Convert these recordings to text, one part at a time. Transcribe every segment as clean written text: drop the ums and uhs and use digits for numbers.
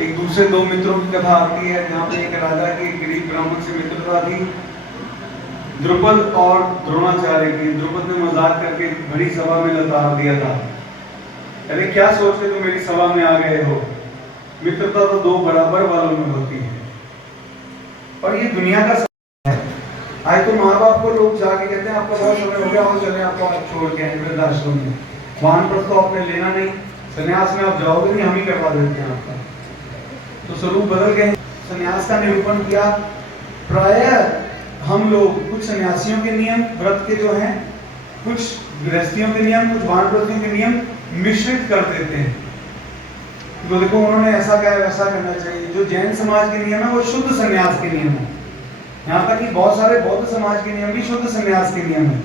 एक दूसरे दो मित्रों की कथा आती है जहाँ पे एक राजा की गरीब ब्राह्मण से मित्रता थी, द्रुपद और द्रोणाचार्य की। द्रुपद ने मजाक करके बड़ी सभा में लताड़ दिया था, अरे क्या सोच के तुम मेरी सभा में आ गए हो, मित्रता तो दो बराबर वालों में होती है। और ये दुनिया का समय है। आज तो माँ बाप को लोग जाके कहते हैं आपका बहुत समय हो गया और चले आपको छोड़ के वृद्धाश्रम में, वानप्रस्थ तो आपने लेना नहीं, संन्यास में आप जाओगे नहीं, हम ही करवा देते हैं आपका। तो स्वरूप बदल गए, संन्यास का निरूपण किया। प्रायः हम लोग कुछ सन्यासियों के नियम व्रत के जो हैं, कुछ गृहस्थियों के नियम, कुछ वानप्रस्थियों के नियम मिश्रित कर देते हैं। तो देखो उन्होंने ऐसा कहा वैसा करना चाहिए। जो जैन समाज के नियम है वो शुद्ध संन्यास के नियम है, यहाँ तक कि बहुत सारे बौद्ध समाज के नियम भी शुद्ध संन्यास के नियम है।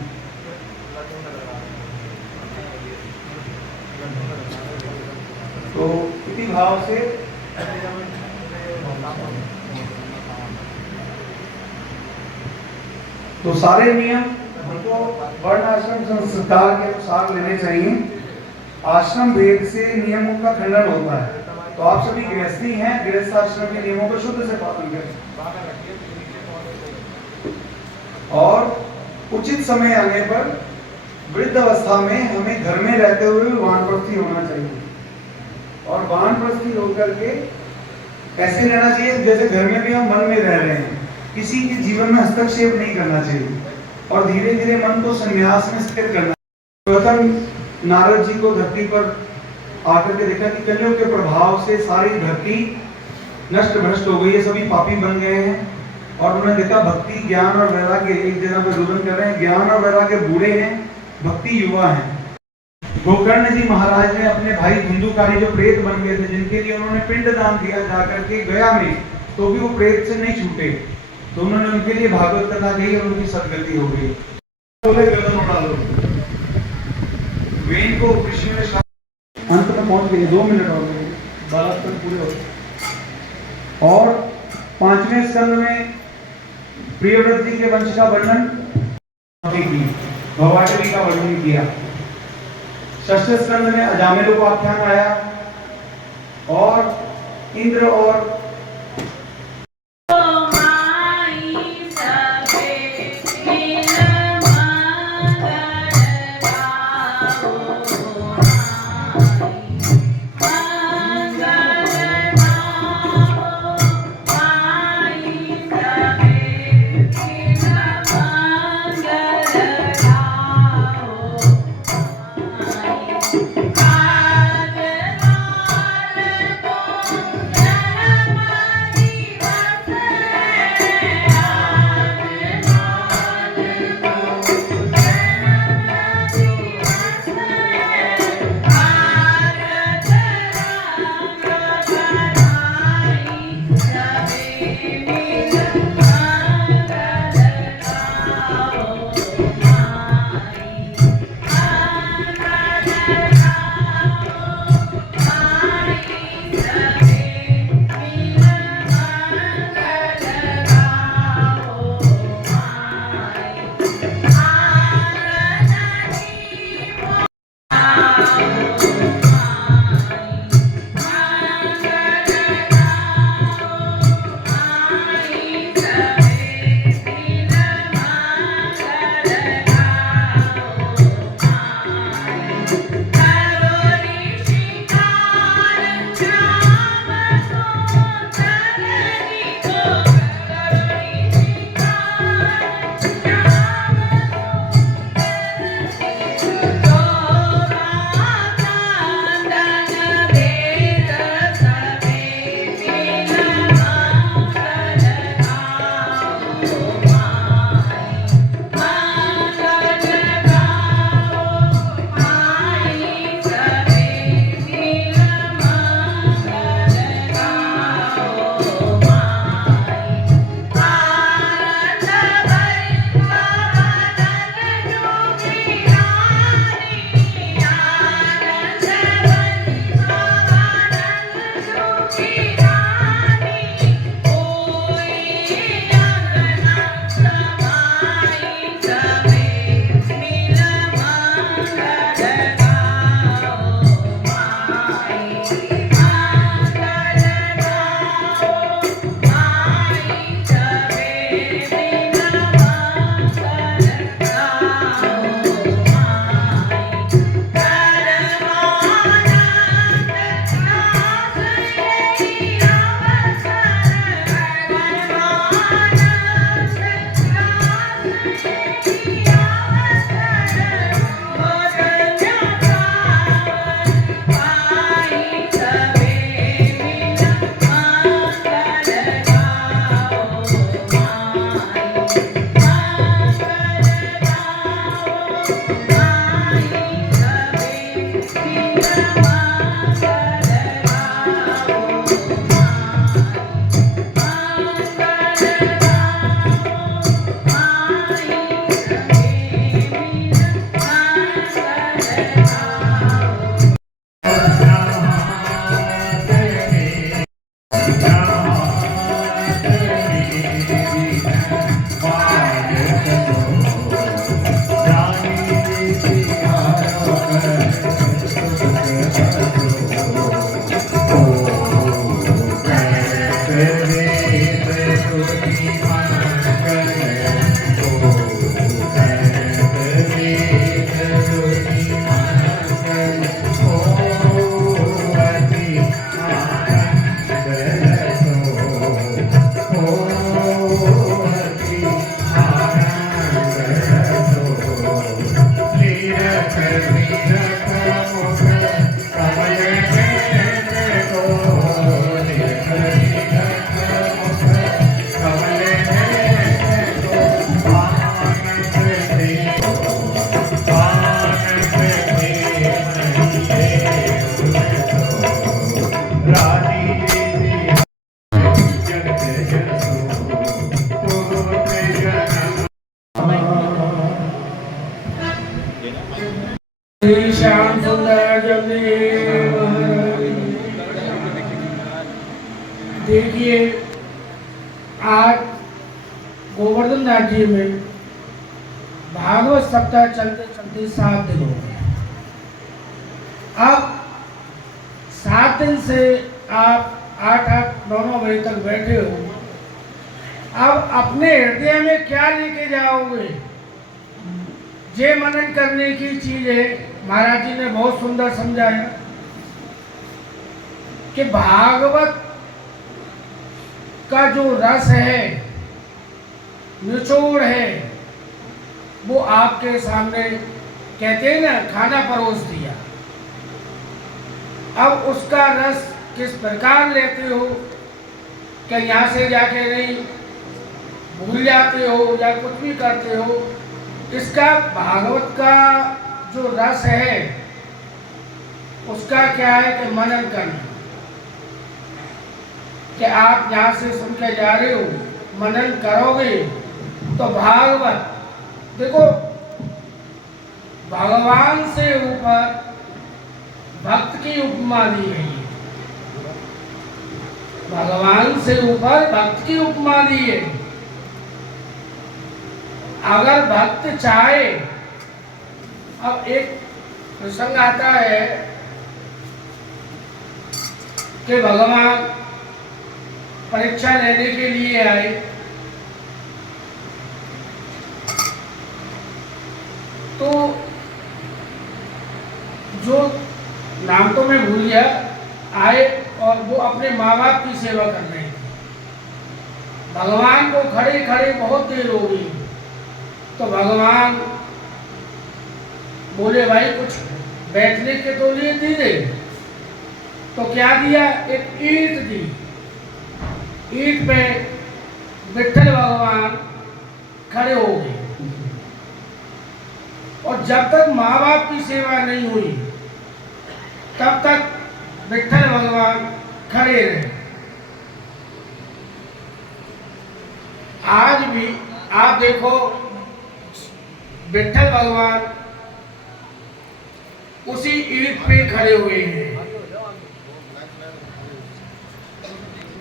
तो इसी भाव से तो सारे नियम हमको वर्ण आश्रम संस्कार के अनुसार लेने चाहिए। आश्रम भेद से नियमों का खंडन होता है, तो आप सभी गृहस्थी हैं, गृहस्थ आश्रम के नियमों को शुद्ध से पालन करें और उचित समय आने पर वृद्ध अवस्था में हमें घर में रहते हुए वानप्रस्थी होना चाहिए। और वानप्रस्थी होकर के ऐसे रहना चाहिए जैसे घर में भी हम वन में रह रहे हैं, किसी के जीवन में हस्तक्षेप नहीं करना चाहिए और धीरे धीरे मन को संन्यास में स्थिर करना। प्रथम नारद जी को धरती पर आकर के देखा कि कलियुग के प्रभाव से सारी धरती नष्ट भ्रष्ट हो गई है, सभी पापी बन गए हैं। और उन्होंने देखा भक्ति ज्ञान और वैराग्य एक जगह पर रुदन कर रहे हैं, ज्ञान और वैराग्य बूढ़े हैं, भक्ति युवा है। गोकर्ण जी महाराज ने अपने भाई धुंधुकारी जो प्रेत बन गए थे, जिनके लिए उन्होंने पिंड दान दिया जाकर के गया में, तो भी वो प्रेत से नहीं छूटे, तो उन्होंने उनके लिए भागवत कथा कही और उनकी सदगति हो गई। बोले गर्दन उड़ा लो, वेन को कृष्ण ने अंत में पहुंच गए, 2 मिनट हो गए, 12 तक पूरे हो गए। और 5वें स्कंद में प्रियव्रत जी के वंश का वर्णन, भवाटवी का वर्णन किया। 6ठ स्कंद में अजामिल को आख्यान आया और इंद्र और देखिए, आज गोवर्धन राज्य में भागवत सप्ताह चलते चलते 7 दिन हो गए। अब 7 दिन से आप 8-8, 9-9 बजे तक बैठे हो। अब अपने हृदय में क्या लेके जाओगे? ये मनन करने की चीज है। महाराज जी ने बहुत सुंदर समझाया कि भागवत का जो रस है, निचोड़ है, वो आपके सामने, कहते हैं ना, खाना परोस दिया। अब उसका रस किस प्रकार लेते हो? क्या यहाँ से जाके नहीं भूल जाते हो या कुछ भी करते हो? इसका भागवत का जो रस है, उसका क्या है कि मनन करना। कि आप यहाँ से सुन के जा रहे हो, मनन करोगे तो भागवत, देखो, भगवान से ऊपर भक्त की उपमा दी गई है। भगवान से ऊपर भक्त की उपमा दी है। अगर भक्त चाहे, अब एक प्रसंग आता है कि भगवान परीक्षा लेने के लिए आए। तो जो नाम तो मैं भूल गया, आए और वो अपने माँ बाप की सेवा कर रहे थे। भगवान को खड़े खड़े बहुत देर हो गई। तो भगवान बोले, भाई कुछ बैठने के तो लिए दे। तो क्या दिया? एक ईंट दी। ईंट पे विठ्ठल भगवान खड़े हो गए। और जब तक माँ बाप की सेवा नहीं हुई, तब तक विठ्ठल भगवान खड़े रहे। आज भी आप देखो, विठ्ठल भगवान उसी ईंट पे खड़े हुए हैं।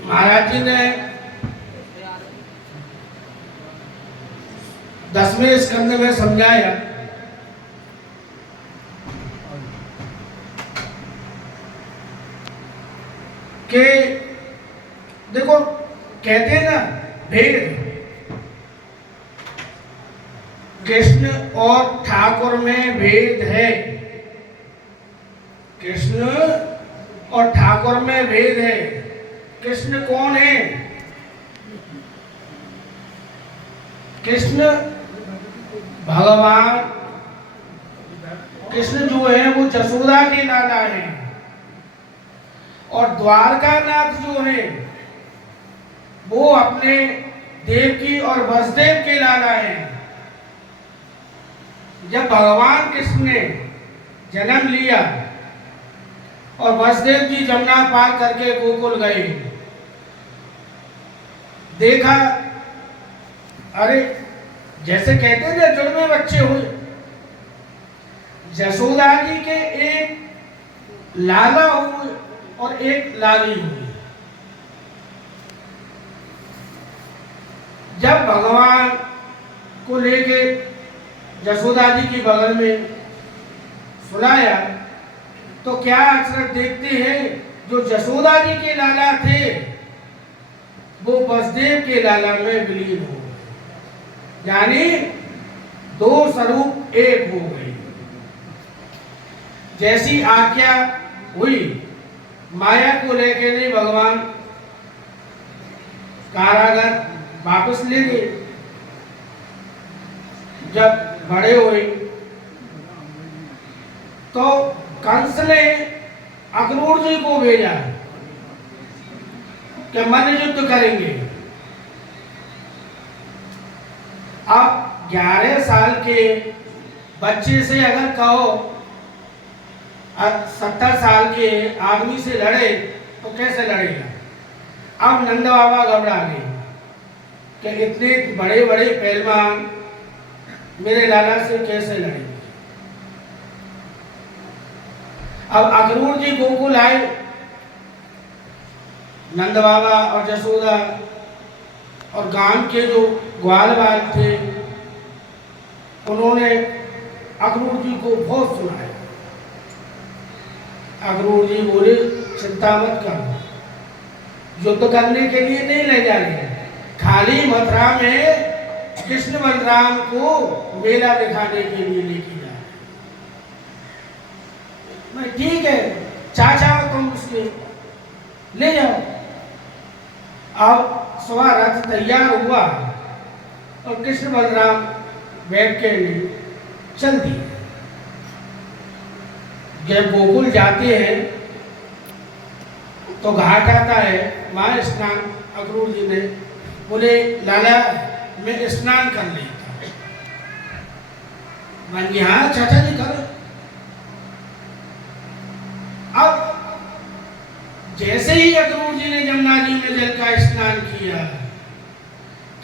महाराज जी ने 10वें स्कंद में समझाया कि देखो, कहते हैं ना, भेद कृष्ण और ठाकुर में भेद है। कृष्ण और ठाकुर में भेद है। कृष्ण कौन है? कृष्ण भगवान, कृष्ण जो है वो जसोदा के लाला है। और द्वारकानाथ जो है वो अपने देवकी और वसुदेव के लाला है। जब भगवान कृष्ण ने जन्म लिया और वसुदेव जी जमुना पार करके गोकुल गए, देखा, अरे जैसे कहते हैं ना, जुड़वे बच्चे हुए। जसोदा जी के एक लाला हुए और एक लाली हुई। जब भगवान को लेके जसोदा जी की बगल में सुलाया, तो क्या अक्सर देखते हैं, जो जसोदा जी के लाला थे वो वसुदेव के लाला में विलीन हो गए। यानी दो स्वरूप एक हो गए। जैसी आज्ञा हुई, माया को लेके नहीं, भगवान कारागार वापस ले गए। जब बड़े हुए तो कंस ने अक्रूर जी को भेजा कि मन युद्ध करेंगे। अब 11 साल के बच्चे से अगर कहो 70 साल के आदमी से लड़े तो कैसे लड़ेगा? अब नंद बाबा घबरा गए कि इतने बड़े बड़े पहलवान मेरे लाला से कैसे लड़ेंगे। अब अक्रूर जी गोकुल आए, नंद बाबा और जसोदा और गांव के जो ग्वाल बाल थे, उन्होंने अक्रूर जी को बहुत सुनाया। अक्रूर जी बोले, चिंता मत करो, युद्ध करने के लिए नहीं ले जा रहे, खाली मथुरा में कृष्ण बलराम को मेला दिखाने के लिए लेके जा रहे। मैं ठीक है, चाचा तुम उसके ले जाओ। अब सवा रथ तैयार हुआ और कृष्ण बलराम बैठ के चल दिए। जब गोकुल जाते हैं तो घाट आता है, वहां स्नान अक्रूर जी ने बोले, लाला मैं स्नान कर लेता। मैं हाँ चाचा जी करो। अब जैसे ही अक्रूर जी ने यमुना जी में जल का स्नान किया,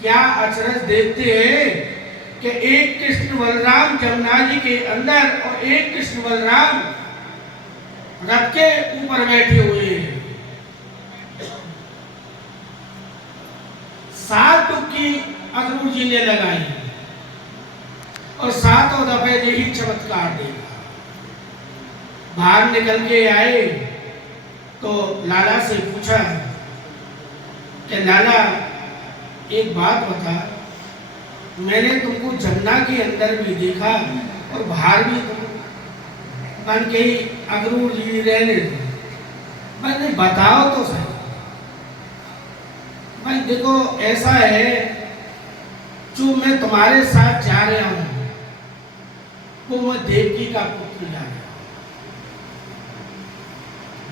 क्या अचरज देखते हैं कि एक कृष्ण बलराम यमुना जी के अंदर और एक कृष्ण बलराम रथ के ऊपर बैठे हुए हैं। 7 डुबकी अक्रूर जी ने लगाई और 7 दफे यही चमत्कार देखा। बाहर निकल के आए तो लाला से पूछा कि लाला एक बात बता, मैंने तुमको जमुना के अंदर भी देखा और बाहर भी तुम बन के ही अक्रूर जी रहने दो। मैंने बताओ तो सही। मैं देखो ऐसा है, जो मैं तुम्हारे साथ जा रहा हूं वो मैं देवकी का पुत्र जा रहा हूं,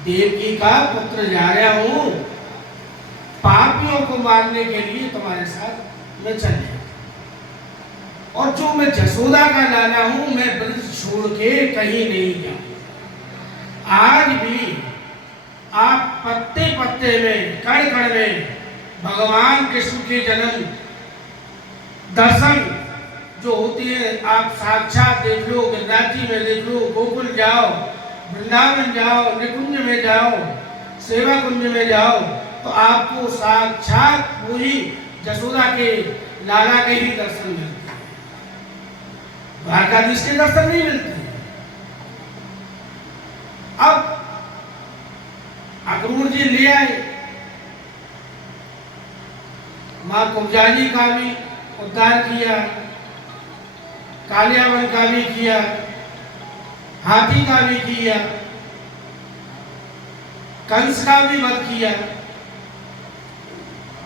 देवकी का पुत्र जा रहा हूं, पापियों को मारने के लिए तुम्हारे साथ मैं चल रहा। और जो मैं जसोदा का लाला हूं, मैं ब्रज छोड़ के कहीं नहीं जाऊं। आज भी आप पत्ते पत्ते में, कण कण में भगवान कृष्ण के जन्म दर्शन जो होते हैं, आप साक्षात देख लो, गिरिराज जी में देख लो, गोकुल जाओ, वृंदावन जाओ, निकुंज में जाओ, सेवा कुंज में जाओ, तो आपको साक्षात वही जसोदा के लाला के ही दर्शन मिलते हैं, द्वारकाधीश के दर्शन नहीं मिलते। अब अक्रूर जी ले आए, मां कुब्जा जी का भी उद्धार किया, कालियावन का भी किया, हाथी का भी किया, कंस का भी वध किया।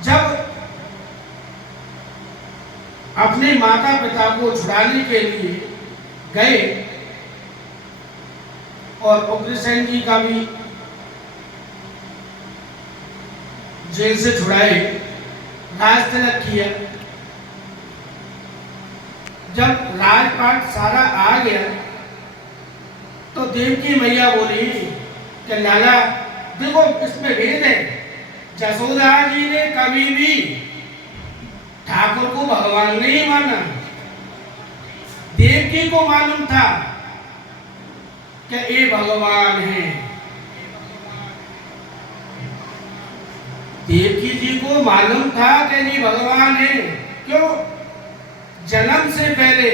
जब अपने माता पिता को छुड़ाने के लिए गए और उग्रसेन जी का भी जेल से छुड़ाए, राज तिलक किया। जब राजपाट सारा आ गया तो देवकी मैया बोली कि लाला देखो इसमें भेद है, जसोदा जी ने कभी भी ठाकुर को भगवान नहीं माना, देवकी को मालूम था कि ये भगवान है। देवकी जी को मालूम था कि ये भगवान है। क्यों? जन्म से पहले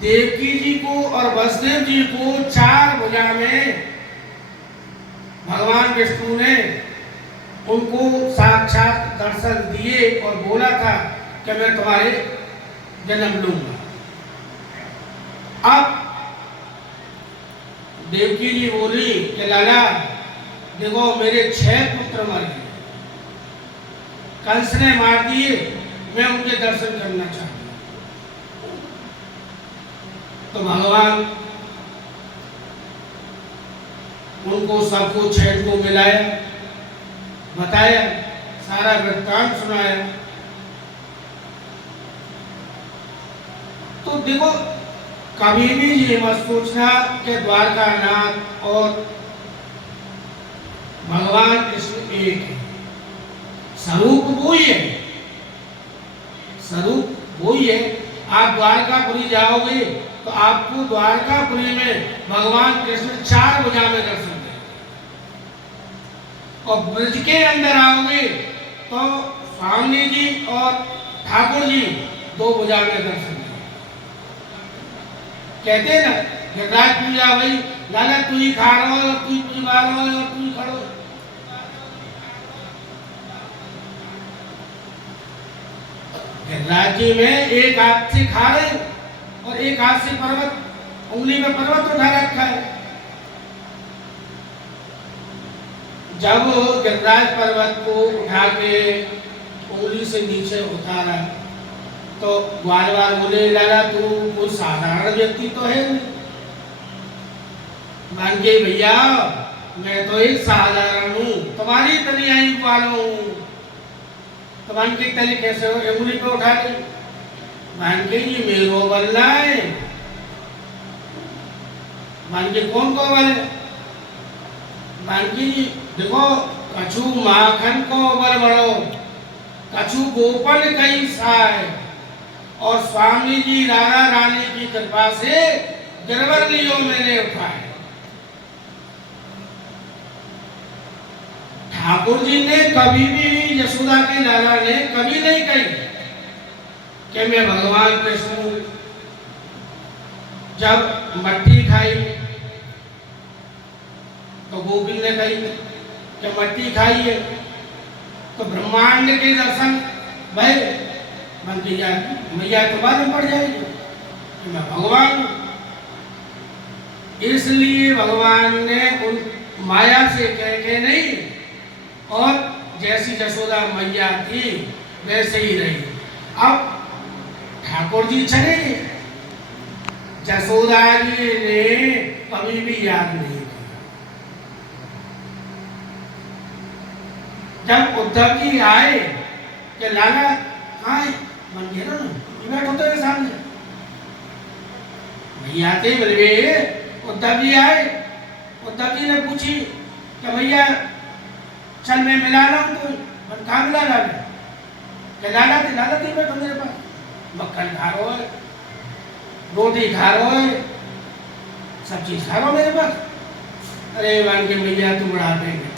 देवकी जी को और वसुदेव जी को 4 भुजा में भगवान विष्णु ने उनको साक्षात दर्शन दिए और बोला था कि मैं तुम्हारे जन्म लूंगा। अब देवकी जी बोली कि लाला देखो मेरे 6 पुत्र मर गए, कंस ने मार दिए, मैं उनके दर्शन करना चाहती हूं। तो भगवान उनको सबको 6 को मिलाया, बताया, सारा वृत्तांत सुनाया। तो देखो कभी भी ये मत सोचना कि द्वारकानाथ और भगवान कृष्ण एक है, स्वरूप वही है, स्वरूप वही है। आप द्वारकापुरी जाओगे तो आपको द्वारकापुरी में भगवान कृष्ण 4 भुजा में दर्शन देंगे और ब्रज के अंदर आओगे तो स्वामी जी और ठाकुर जी दो भुजा में दर्शन कहते हैं ना गिरिराज पूजा भाई लाला तू ही खा रहा हो, तू ही पूजा रहा हो, तू ही खड़ो। गिरिराज जी में एक हाथ से खा रहे और एक हाथ से पर्वत, उंगली में पर्वत उठा रखा है। जब गिरिराज पर्वत को उठा के उंगली से नीचे उतारा तो ग्वालवाल बोले लाला तू कोई साधारण व्यक्ति तो है नहीं। मान के भैया मैं तो एक साधारण हूँ, तुम्हारी तनियाई ग्वालो हूँ। तो मान के तले कैसे उंगली पे उठा के मान के ये मेरो बल्ला है। मान के कौन को बल मान के देखो कछु माखन को बल बड़ो, कछु गोपन कई साय। और स्वामी जी राधा रानी की कृपा से गिरवर लियो मैंने उठाए। ठाकुर जी ने कभी भी यशोदा के लाला ने कभी नहीं कही कि मैं भगवान कृष्ण हूं। जब मट्टी खाई तो गोपिन ने कही कि मट्टी खाई है तो ब्रह्मांड के दर्शन भाई मन की मैया तो बाद में पड़ जाएगी कि मैं भगवान हूं। इसलिए भगवान ने उन माया से कह के नहीं और जैसी यशोदा मैया थी वैसे ही रही। अब ठाकुर जी चले, यशोदा जी ने कभी भी याद नहीं किया। जब उद्धव जी आए कि लाला कहाँ है, मन गया ना बैठो तो सामने भैया आते बोले उद्धव जी आए। उद्धव जी ने पूछी कि भैया चल मैं मिला रहा हूँ तो कहाँ मिला रहा है लाला थी बैठो मेरे पास, मक्खन खा रहा है, रोटी खा रहा है, सब चीज खा रहा मेरे पास। अरे मान के भैया तुम बढ़ा देंगे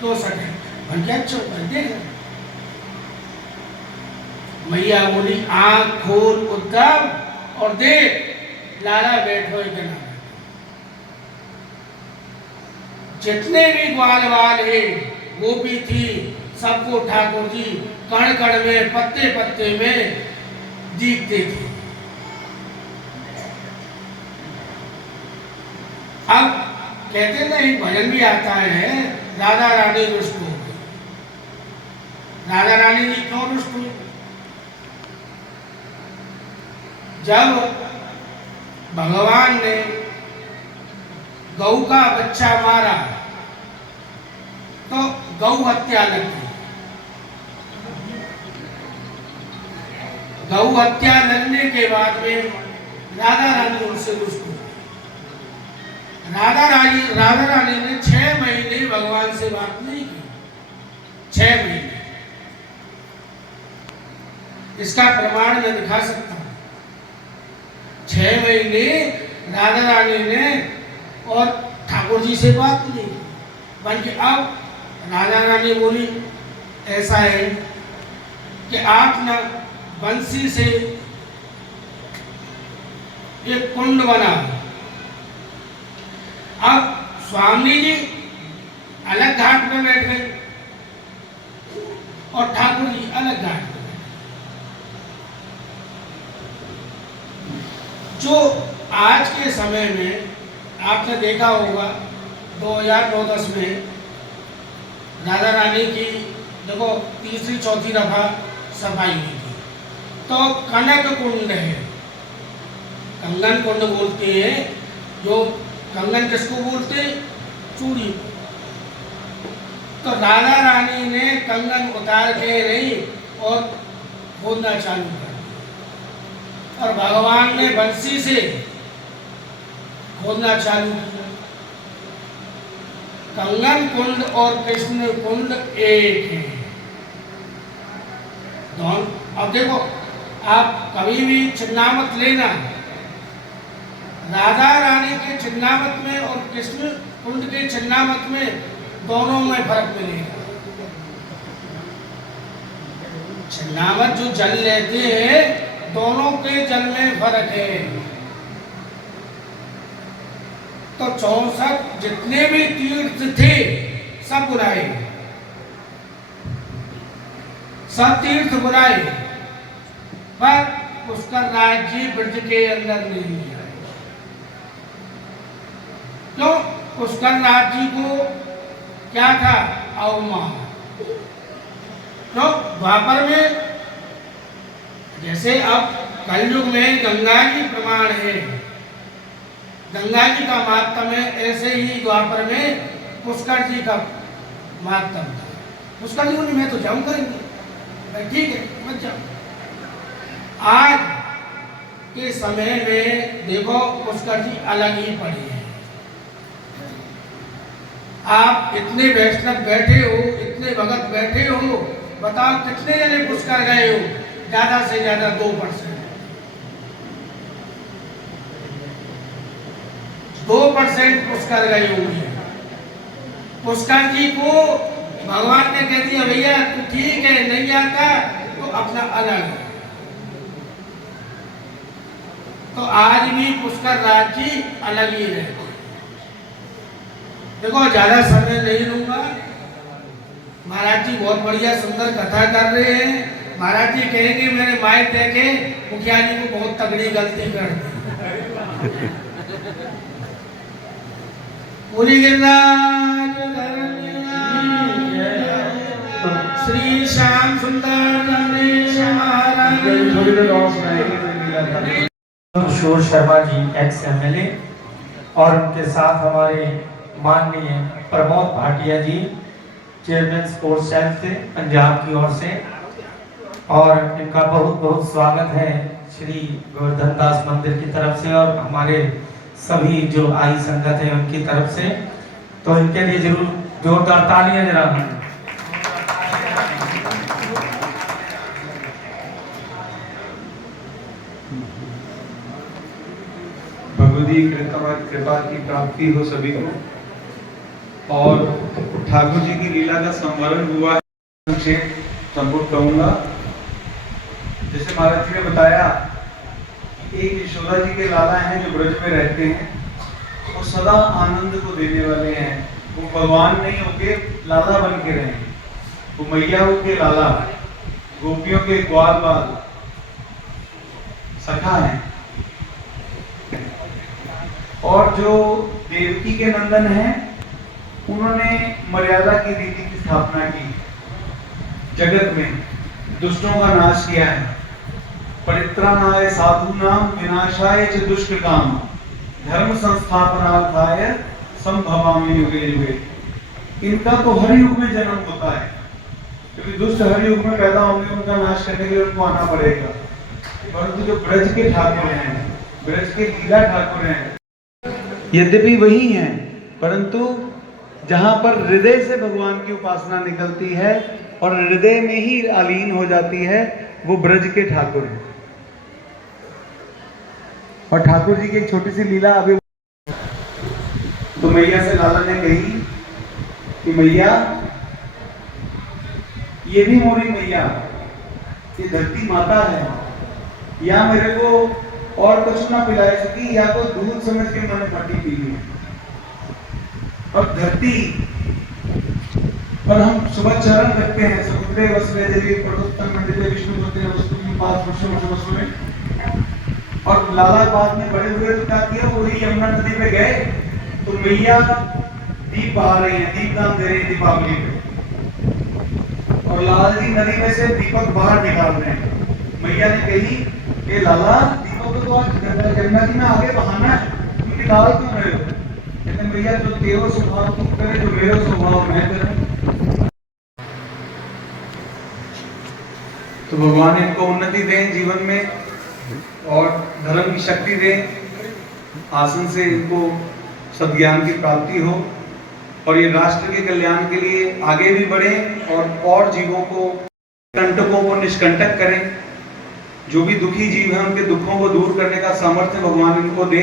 तो सके बन के अच्छा देख। मैया बोली आंख खोल उद्धव और देख लाला बैठो इतना। जितने भी ग्वालवाल है गोपी थी सबको ठाकुर जी कण कण में पत्ते पत्ते में दिखते थे। अब कहते ना एक भजन भी आता है राधा रानी रुष्ट हो गई। राधा रानी जी क्यों रुष्ट हुई? जब भगवान ने गौ का बच्चा मारा तो गौ हत्या लग गई। गौ हत्या लगने के बाद में राधा रानी उनसे रुष्ट हुई। राधा रानी ने 6 महीने भगवान से बात नहीं की। 6 महीने इसका प्रमाण मैं दिखा सकता हूं। 6 महीने राधा रानी ने और ठाकुर जी से बात नहीं की। बल्कि अब राधा रानी बोली ऐसा है कि आप ना बंसी से एक कुंड बना। अब स्वामी जी अलग घाट पे बैठ गए और ठाकुर जी अलग घाट पे। जो आज के समय में आपने देखा होगा 2009-10 में राधा रानी की देखो तीसरी चौथी दफा सफाई हुई थी। तो कनक कुंड है, कंगन कुंड बोलते हैं। जो कंगन किसको बोलते? चूड़ी। तो राधा रानी ने कंगन उतार के नहीं और खोदना चालू कर दिया और भगवान ने बंसी से खोदना चालू किया। कंगन कुंड और कृष्ण कुंड एक है। अब देखो आप कभी भी चिन्नामत लेना, राधा रानी के चिन्नामत में और कृष्ण कुंड के चिन्नामत में दोनों में फर्क मिलेगा। छिन्नावत जो जल लेते हैं, दोनों के जल में फर्क है। तो 64 जितने भी तीर्थ थे सब बुलाए, सब तीर्थ बुलाए, पर पुष्कर राज जी ब्रज के अंदर नहीं आए। क्यों? पुष्कर राज जी को क्या था? अवमान। तो द्वापर में जैसे अब कलयुग में गंगा जी प्रमाण है, गंगा जी का मातम है, ऐसे ही द्वापर में पुष्कर जी का मातम था। पुष्कर जी बोली मैं तो जाऊं करेंगे, ठीक है मत जाओ। आज के समय में देखो पुष्कर जी अलग ही पड़े हैं। आप इतने वैष्णव बैठे हो, इतने भगत बैठे हो, बताओ कितने जने पुष्कर गए हो? ज्यादा से ज्यादा 2%। 2% पुष्कर गए होंगे। पुष्कर जी को भगवान ने कह दिया भैया तू ठीक है नहीं आता तो अपना अलग है। तो आज भी पुष्कर राज जी अलग ही रहते। देखो ज्यादा समय नहीं लूंगा, महाराज जी बहुत बढ़िया सुंदर कथा कर रहे हैं। महाराज जी कहेंगे मेरे माइक देखे मुखिया जी को बहुत तगड़ी गलती कर दी। पूरी गिरराज श्री श्याम सुंदर किशोर शर्मा जी एक्स MLA और उनके साथ हमारे माननीय प्रमोद भाटिया जी चेयरमैन स्पोर्ट्स सेल से पंजाब की ओर से, और इनका बहुत बहुत स्वागत है श्री गोवर्धन दास मंदिर की तरफ से और हमारे सभी जो आई संगत है उनकी तरफ से। तो इनके लिए जरूर जोरदार तालियां जरा। भगवती कृपा की प्राप्ति हो सभी को। और ठाकुर जी की लीला का संवरण हुआ है, संपूर्ण कहूंगा। जैसे महाराज जी ने बताया, एक यशोदा जी के लाला हैं जो ब्रज में रहते हैं, वो सदा आनंद को देने वाले हैं। वो भगवान नहीं होके लाला बन के रहे, वो मैया होके लाला, गोपियों के ग्वाल बाल सखा हैं। और जो देवकी के नंदन हैं, उन्होंने मर्यादा की रीति की स्थापना की, जगत में दुष्टों का नाश किया है। परित्राणाय साधूनां विनाशाय च दुष्ट काम धर्म संस्थापनार्थाय संभवामि युगे युगे। इनका तो हर युग में जन्म होता है, क्योंकि दुष्ट हर युग में पैदा होंगे, उनका नाश करने के लिए उनको आना पड़ेगा। परंतु जो ब्रज के ठाकुर हैं, ब्रज के लीला ठाकुर हैं, यद्यपि वही हैं, परंतु जहां पर हृदय से भगवान की उपासना निकलती है और हृदय में ही अलीन हो जाती है, वो ब्रज के ठाकुर हैं। और ठाकुर जी की एक छोटी सी लीला अभी तो मैया से लाला ने कही कि मैया, ये भी मोरी मैया, ये धरती माता है, या मेरे को और कुछ ना पिला सकी, या तो दूध समझ के मैंने पट्टी पी ली। और धरती पर हम सुबह चरण रखते हैं, समुद्रे वस्त्रे देवी प्रदोत्तम मंडिते विष्णु मंदिर वस्तु में पास वस्तु में। और लाला बाद में बड़े हुए तो क्या किया, वही यमुना नदी पे गए तो मैया दीप बहा रही है, दीपदान दे रही है दीपावली पे, और लाला जी नदी में से दीपक बाहर निकाल रहे हैं। मैया ने कही कि लाला दीपक तो आज गंगा जी में आगे बहाना है, तुम निकाल क्यों रहे हो? कहते मैया जो तेरो स्वभाव तुम करे, जो मेरा स्वभाव मैं करूं। तो भगवान इनको उन्नति दें जीवन में और धर्म की शक्ति दें, आसन से इनको सद्ज्ञान की प्राप्ति हो, और ये राष्ट्र के कल्याण के लिए आगे भी बढ़ें और जीवों को, कंटकों को निष्कंटक करें। जो भी दुखी जीव हैं उनके दुखों को दूर करने का सामर्थ्य भगवान इनको दे।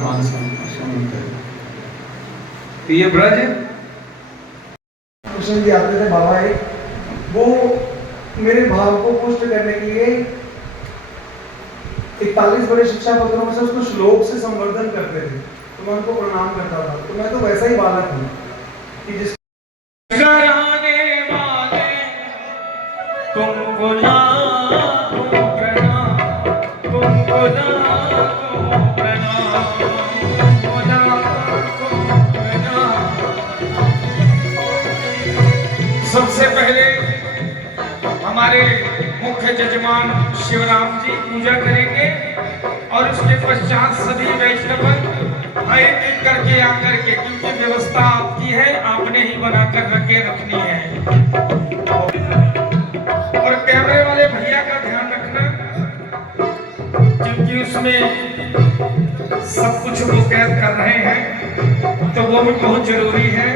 मान सम्मान करें। तो ये ब्रज कृष्ण जी आते थे बाबा एक, वो मेरे भाव को पुष्ट करने के लिए 41 बड़े शिक्षा पत्रों में से उसको श्लोक से संवर्धन करते थे, तो मैं उनको प्रणाम करता था। तो मैं तो वैसा ही बालक हूँ कि जिस कराने वाले तुमको लाखों प्रणाम, तुमको लाखों प्रणाम, तुमको लाखों प्रणाम। सबसे पहले हमारे मुख्य जजमान शिवराम जी पूजा करेंगे और उसके पश्चात सभी वैष्णव एक एक करके आकर के, क्योंकि व्यवस्था आपकी है, आपने ही बनाकर रखे रखनी है। और कैमरे वाले भैया का ध्यान रखना, क्योंकि उसमें सब कुछ वो कैद कर रहे हैं, तो वो भी बहुत जरूरी है।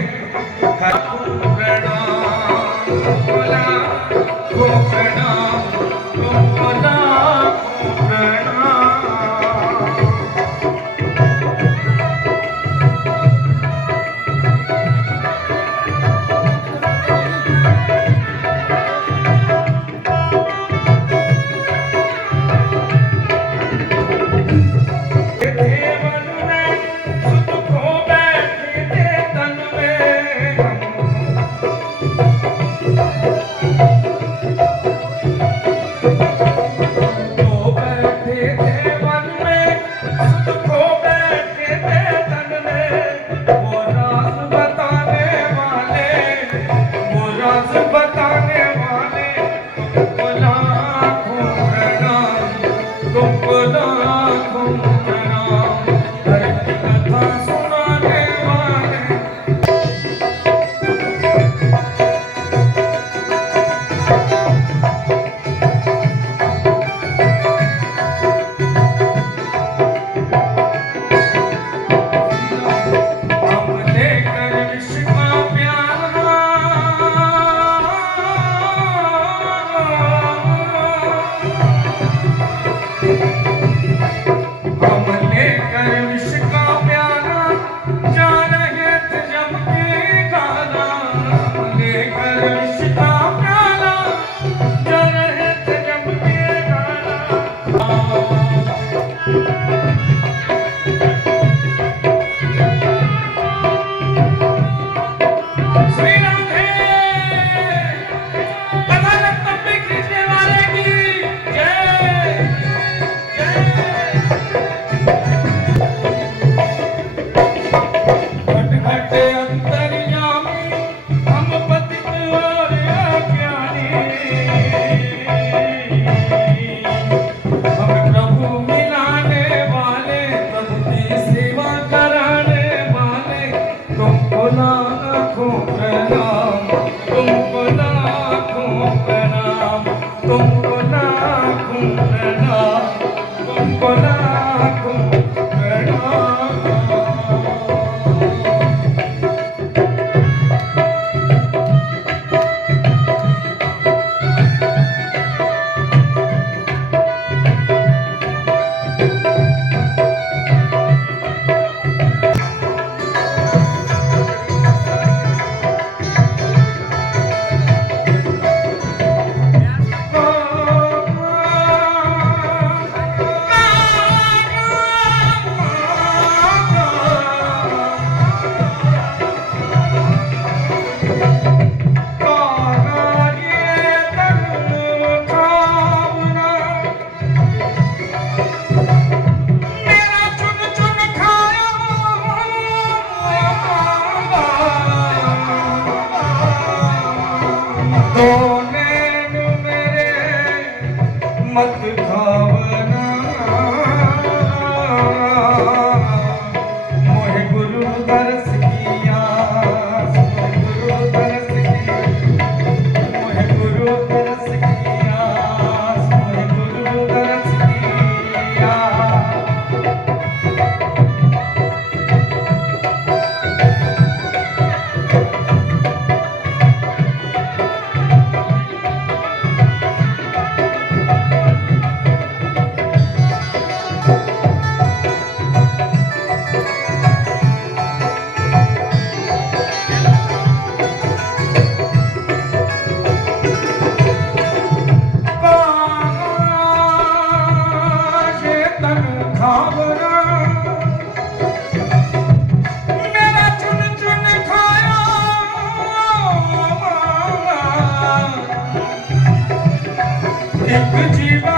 एक जीवा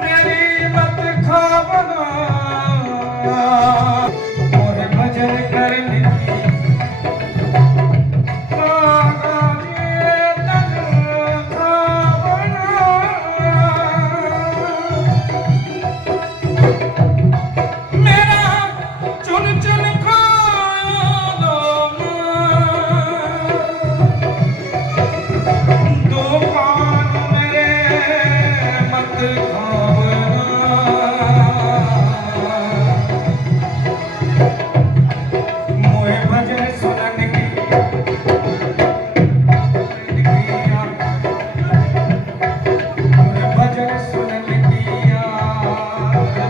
मेरी मत खावना मोहे भजन करने की मांगा ये तन खावना मेरा चुन चुन खा लो दो पान मेरे मत खावना मोहे भजन सुनन की मोहे भजन सुनन किया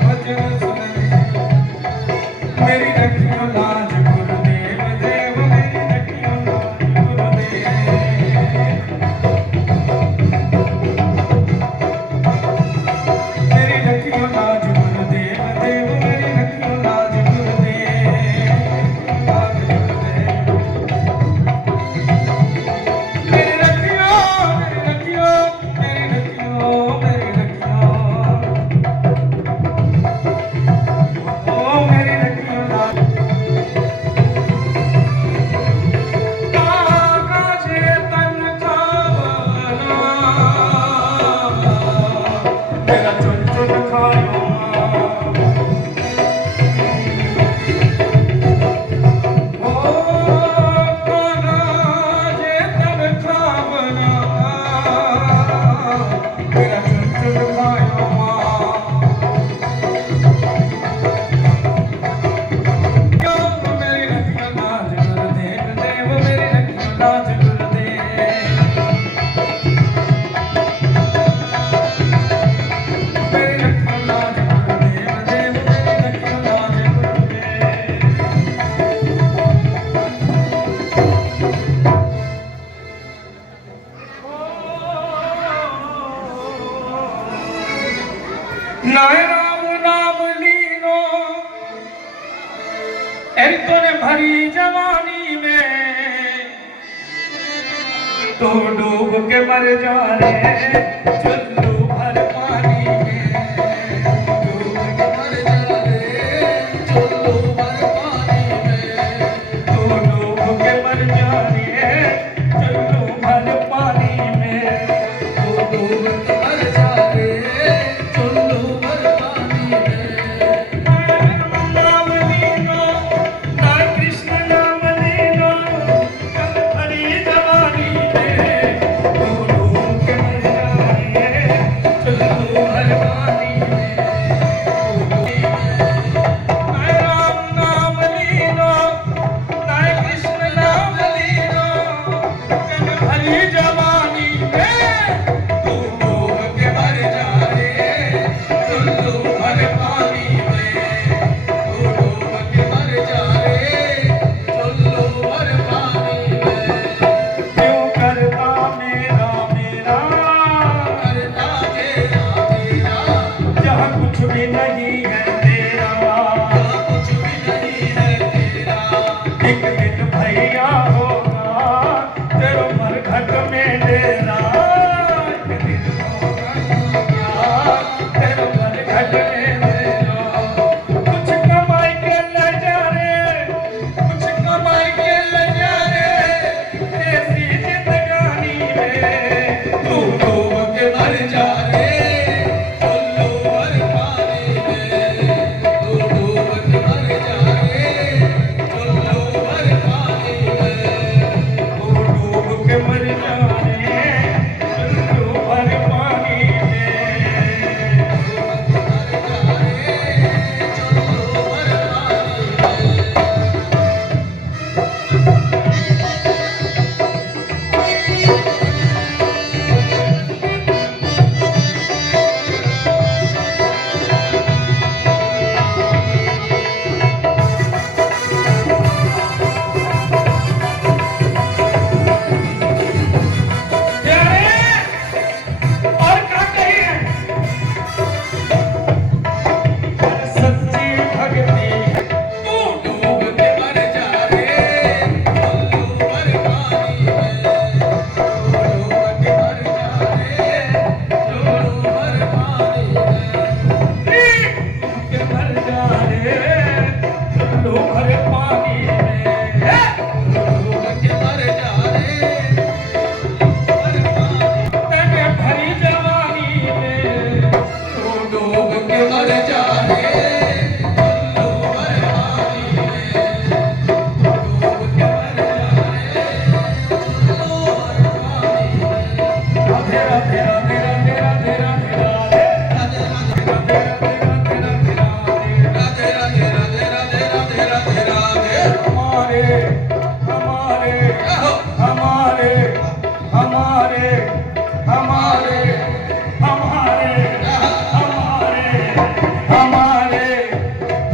भजन सुनन मेरी रखियो लाज गुरुदेव देव मेरी रखियो लाज गुरुदेव मेरी रखियो लाज गुरुदेव देव मेरी रखियो लाज गुरुदेव लाज गुरुदेव मेरी रखियो मेरी रखियो मेरी रखियो मेरी रखियो ओ मेरी रखियो लाज काजे तन खावना मेरा चुन चुन खायो ओ काजे तन खावना मेरा चुन चुन खायो मेरी रखियो लाज गुरुदेव देव मेरी रखियो लाज गुरुदेव मेरी रखियो लाज गुरुदेव देव मेरी रखियो लाज गुरुदेव नाय राम नाम लीनो तो ने भरी जवानी में तो डूब के मर जा रे चुल्लू भर पानी में डूब के मर जा रे चुल्लू भर पानी में तो डूब के मर जा रे चुल्लू भर पानी में तो डूब के मर जा रे चुल्लू भर पानी में नाम लीनो ना कृष्ण नाम लीनो कल भरी जवानी में तो डूब के मर जा रे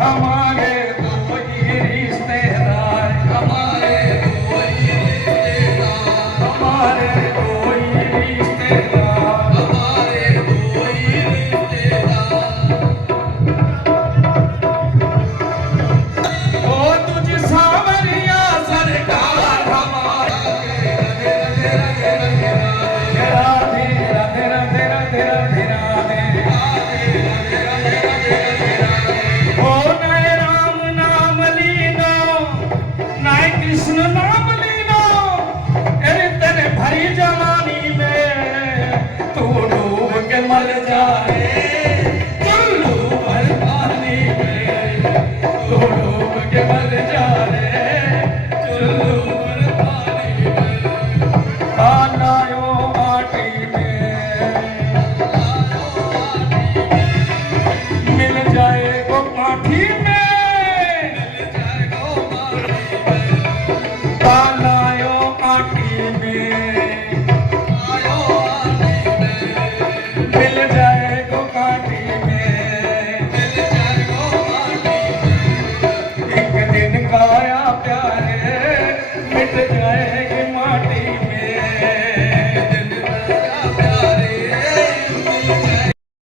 हमारे दो ही रिश्तेदार, हमारे दो ही रिश्तेदार, हमारे दो ही रिश्तेदार, हमारे दो ही रिश्तेदार। ओ तुझ सावरिया सरकार हमारा कृष्ण नाम लीनो अरे तेरे भरी जवानी में तू डूब के मर जाए चुल्लू भर पानी में तू डूब के मर जाए चुल्लू भर पानी में आनायो आटी में मिल जाए वो काठी में आयो आटी में मिल जाए गो काटी में एक दिन काया प्यारे मिट जाएगी माटी में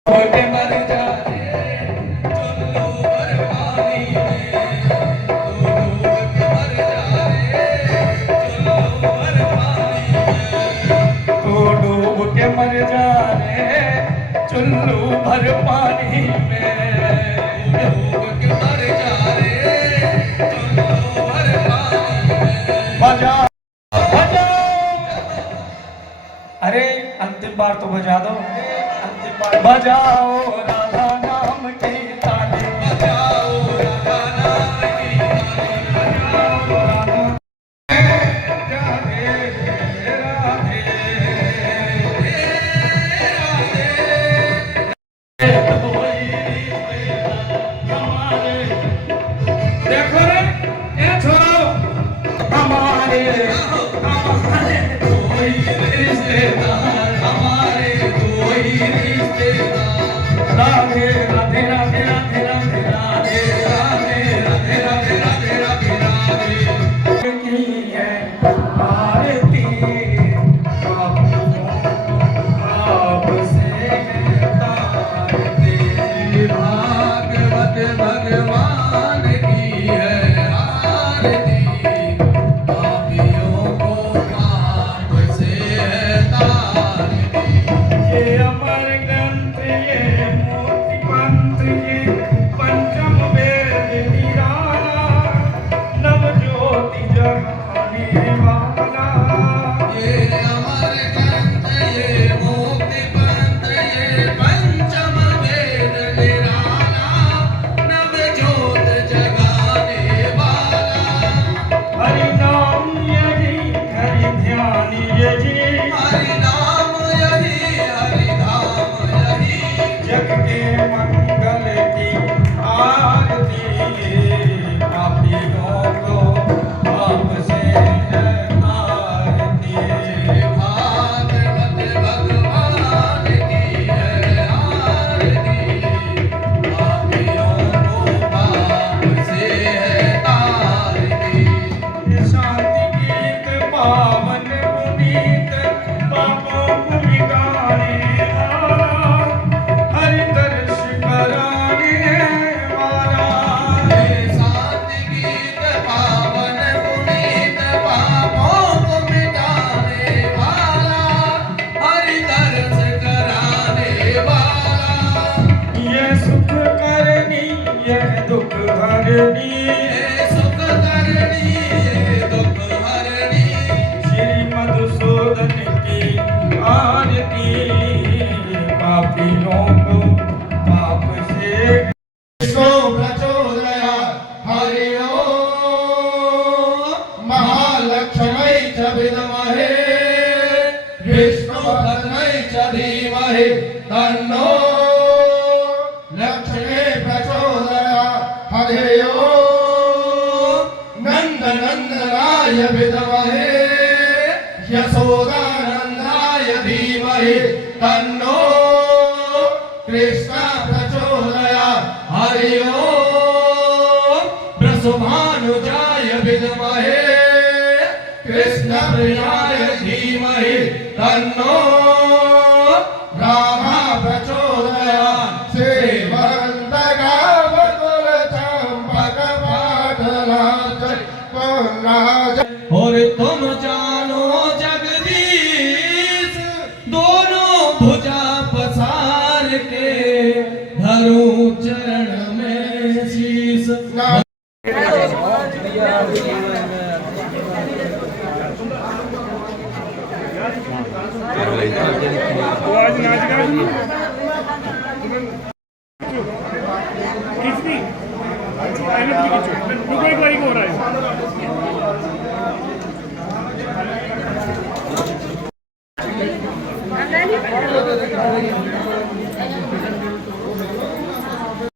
होके मर जाए चुल्लू भर पानी में मर जाने चुल्लू भर पानी में डूब के मर जाने चुल्लू भर पानी में बजा बजा अरे अंतिम बार तो बजा दो अंतिम बार बजाओ राधा नाम की ताली बजाओ राधा नाम की ताली बजाओ राधा राधे राधे राधे राधे राधे राधे राधे राधे राधे राधे राधे राधे की है आरती आप से तारती भागवत भगवान की है आरती पापियों को पाप से है तारती ये अमर ग्रंथ ये मोती पंथ ये पंचम वेद निराला नव ज्योति जगाने वाला ये अमर ग्रंथ ये मोती पंथ ये पंचम वेद निराला नव ज्योति जगाने वाला हरि नाम यही हरि ध्यान यही हरि नाम यही हरि धाम यही जग के मंगल की आरती पापियों को पाप से है आरती भागवत भगवान की है आरती पापियों को पाप से है तारती शांति गीत पावन पुनीत पापों को मिटाने वाला हरि दर्श कराने वाला शांति गीत पावन पुनीत पापों को मिटाने वाला हरि दर्श कराने वाला ये सुख करनी यह दुख हरनी ये सुख करनी ये दुख हरनी श्री मधुसूदन की आरती पापियों को पाप से विष्णु प्रचोदयात् हरि ओम महालक्ष्मै च विद्महे विष्णुपत्न्यै च धीमहि तन्नो लक्ष्मी प्रचोदयात् हरि ओम नंदनंदनाय विद्महे यशोदानंदाय धीमहि तन्नो कृष्ण प्रचोदयात् हरि ओम कृष्ण प्रियाय धीमहि तन्नो रामः प्रचोदयात् श्रीमन्तगावतुल चम्पक पाटलाच पन्नाज। और तुम जानो जगदीश दोनों भुजा पसार के धरूं चरण में शीश। किसनी? एक बारी हो रहा है।